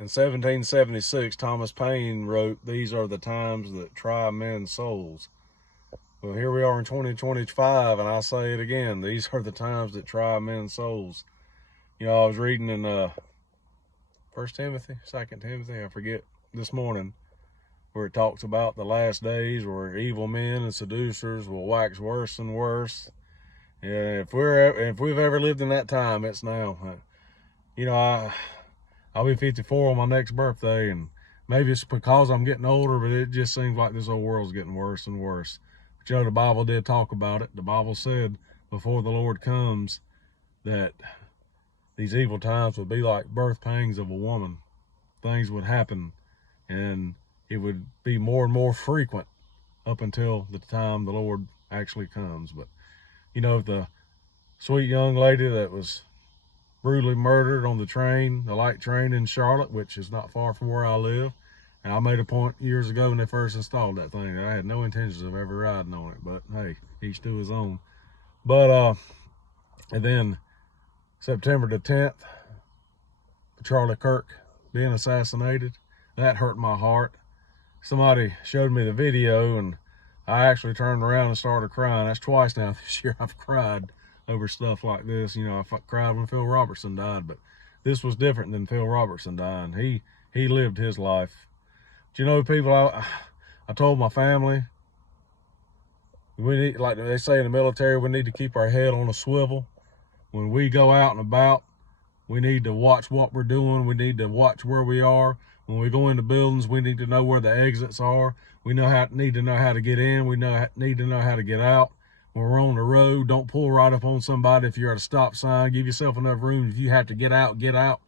In 1776, Thomas Paine wrote, "These are the times that try men's souls." Well, here we are in 2025, and I say it again. These are the times that try men's souls. You know, I was reading in 1 Timothy, 2 Timothy, I forget, this morning, where it talks about the last days where evil men and seducers will wax worse and worse. And if we've ever lived in that time, it's now. You know, I'll be 54 on my next birthday, and maybe it's because I'm getting older, but it just seems like this whole world's getting worse and worse. But you know, the Bible did talk about it. The Bible said before the Lord comes that these evil times would be like birth pangs of a woman. Things would happen, and it would be more and more frequent up until the time the Lord actually comes. But, you know, the sweet young lady that was brutally murdered on the light train in Charlotte, which is not far from where I live. And I made a point years ago when they first installed that thing that I had no intentions of ever riding on it, but hey, each to his own. But and then September the 10th, Charlie Kirk being assassinated, that hurt my heart. Somebody showed me the video, and I actually turned around and started crying. That's twice now this year I've cried over stuff like this. You know, I cried when Phil Robertson died, but this was different than Phil Robertson dying. He lived his life. But you know, people, I told my family, we need, like they say in the military, we need to keep our head on a swivel. When we go out and about, we need to watch what we're doing. We need to watch where we are. When we go into buildings, we need to know where the exits are. We need to know how to get in. We need to know how to get out. When we're on the road, don't pull right up on somebody. If you're at a stop sign, give yourself enough room. If you have to get out, get out.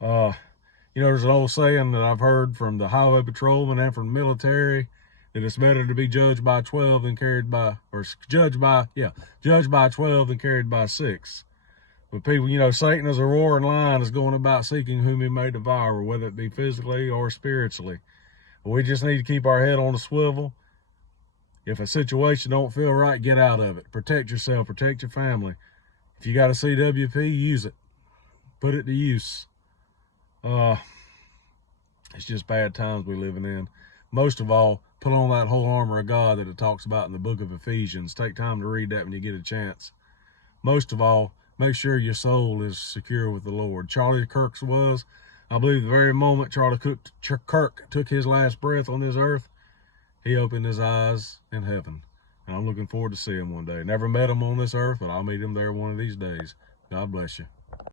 You know, there's an old saying that I've heard from the highway patrolman and from the military, that it's better to be judged by 12 than carried by, or judged by 12 than carried by 6. But people, you know, Satan as a roaring lion is going about seeking whom he may devour, whether it be physically or spiritually. We just need to keep our head on a swivel. If a situation don't feel right, get out of it. Protect yourself, protect your family. If you got a CWP, use it. Put it to use. It's just bad times we're living in. Most of all, put on that whole armor of God that it talks about in the book of Ephesians. Take time to read that when you get a chance. Most of all, make sure your soul is secure with the Lord. Charlie Kirk's was, I believe, the very moment Charlie Kirk took his last breath on this earth, he opened his eyes in heaven. And I'm looking forward to seeing him one day. Never met him on this earth, but I'll meet him there one of these days. God bless you.